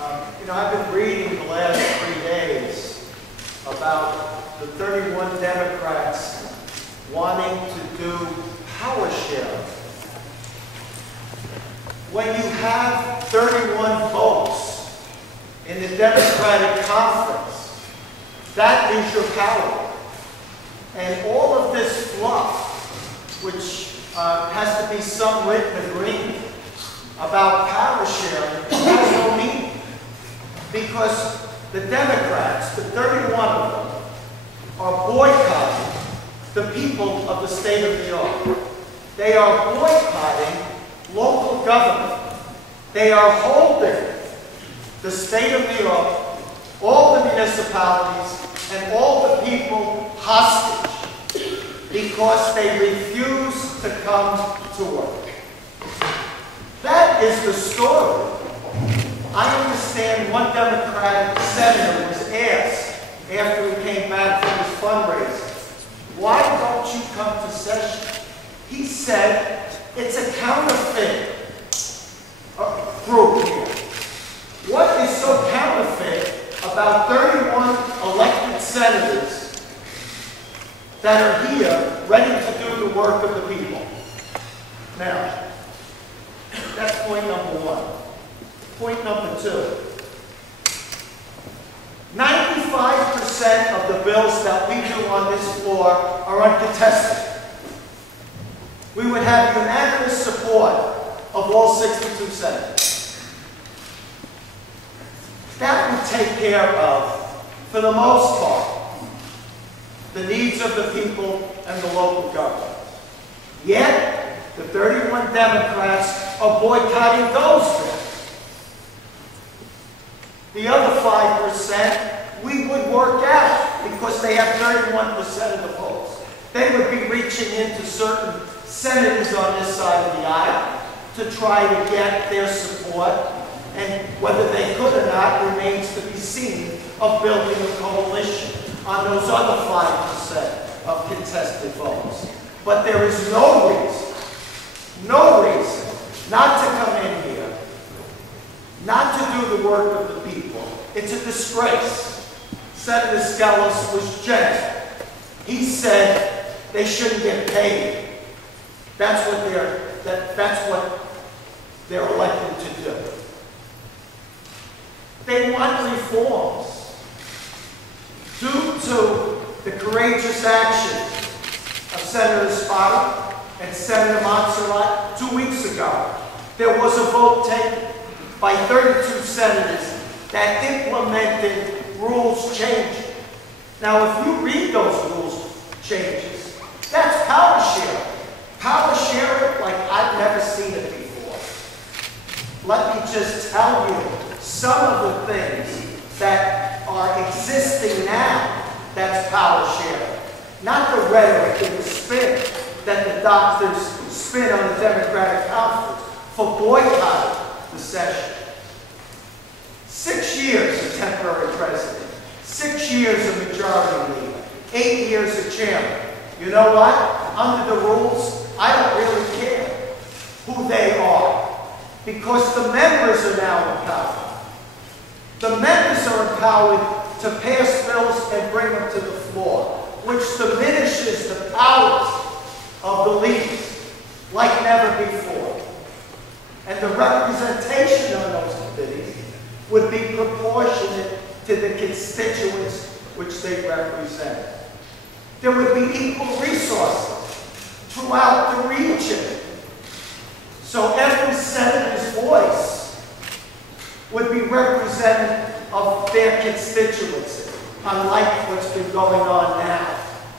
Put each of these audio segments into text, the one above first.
I've been reading the last 3 days about the 31 Democrats wanting to do power sharing. When you have 31 votes in the Democratic conference, that is your power. And all of this fluff, which has to be some written agreement about power sharing, has no meaning. Because the Democrats, the 31 of them, are boycotting the people of the state of New York. They are boycotting local government. They are holding the state of New York, all the municipalities, and all the people hostage because they refuse to come to work. That is the story. I understand one Democratic senator was asked after he came back from his fundraiser, why don't you come to session? He said, it's a counterfeit group here. What is so counterfeit about 31 elected senators that are here ready to do the work of the people? Now, that's point number one. Point number two. 95% of the bills that we do on this floor are uncontested. We would have unanimous support of all 62 senators. That would take care of, for the most part, the needs of the people and the local government. Yet, the 31 Democrats are boycotting those bills. The other 5%, we would work out because they have 31% of the votes. They would be reaching into certain senators on this side of the aisle to try to get their support, and whether they could or not remains to be seen, of building a coalition on those other 5% of contested votes. But there is no reason not to come in here, not to do the work of the people. It's a disgrace. Senator Skelos was gentle. He said they shouldn't get paid. That's what they're elected to do. They want reforms. Due to the courageous action of Senator Spada and Senator Montserrat 2 weeks ago, there was a vote taken by 32 senators that implemented rules changes. Now, if you read those rules changes, that's power sharing. Power sharing like I've never seen it before. Let me just tell you some of the things that are existing now that's power sharing. Not the rhetoric and the spin that the doctors spin on the Democratic conference for boycotting the session. 6 years as temporary president, 6 years as majority leader, 8 years as chairman. You know what? Under the rules, I don't really care who they are, because the members are now empowered. The members are empowered to pass bills and bring them to the floor, which diminishes the powers of the leaders like never before. And the representation on those committees would be proportionate to the constituents which they represent. There would be equal resources throughout the region. So every senator's voice would be representative of their constituency, unlike what's been going on now.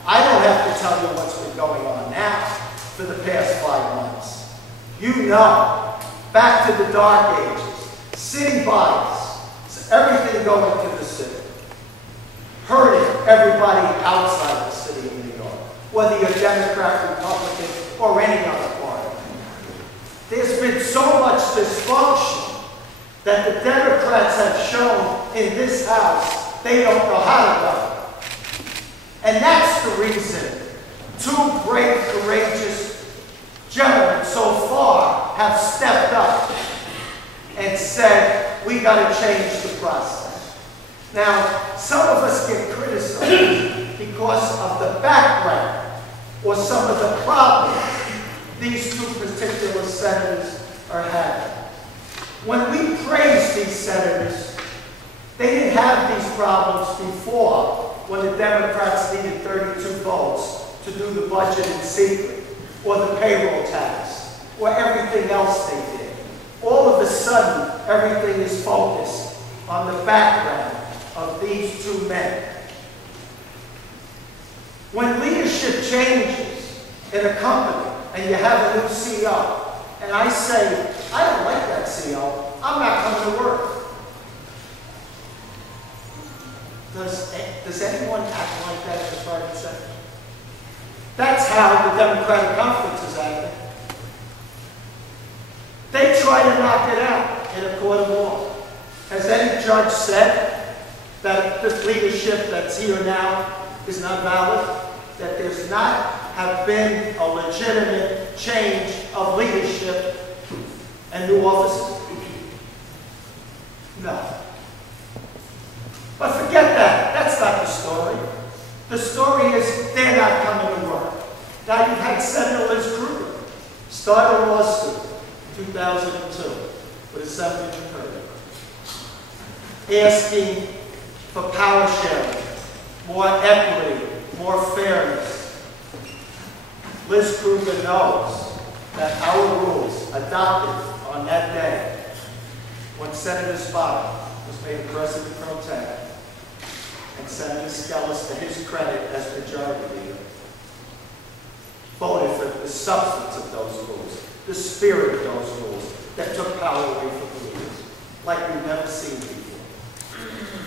I don't have to tell you what's been going on now for the past 5 months. You know, back to the dark ages, city bodies, everything going to the city, hurting everybody outside the city of New York, whether you're Democrat, Republican, or any other party. There's been so much dysfunction that the Democrats have shown in this House they don't know how to govern. And that's the reason 2 great, courageous gentlemen so far have stepped up and said, we got to change the process. Now, some of us get criticized because of the background or some of the problems these two particular senators are having. When we praise these senators, they didn't have these problems before when the Democrats needed 32 votes to do the budget in secret, or the payroll tax, or everything else they did. All of a sudden, everything is focused on the background of these two men. When leadership changes in a company and you have a new CEO, and I say, I don't like that CEO, I'm not coming to work. Does anyone act like that in the private sector? That's how the Democratic Conference is acting. They try to knock it out in a court of law. Has any judge said that this leadership that's here now is not valid? That there's not have been a legitimate change of leadership and new offices? No. But forget that. That's not the story. The story is they're not coming to work. Now you've had Senator Liz Krueger start a lawsuit in 2002 with Assemblyman Curtin, asking for power sharing, more equity, more fairness. Liz Krueger knows that our rules adopted on that day when Senator Spada was made President pro tem, and Senator Skelos, to his credit as majority leader, voted for the substance of those rules, the spirit of those rules that took power away from the leaders, like we've never seen before.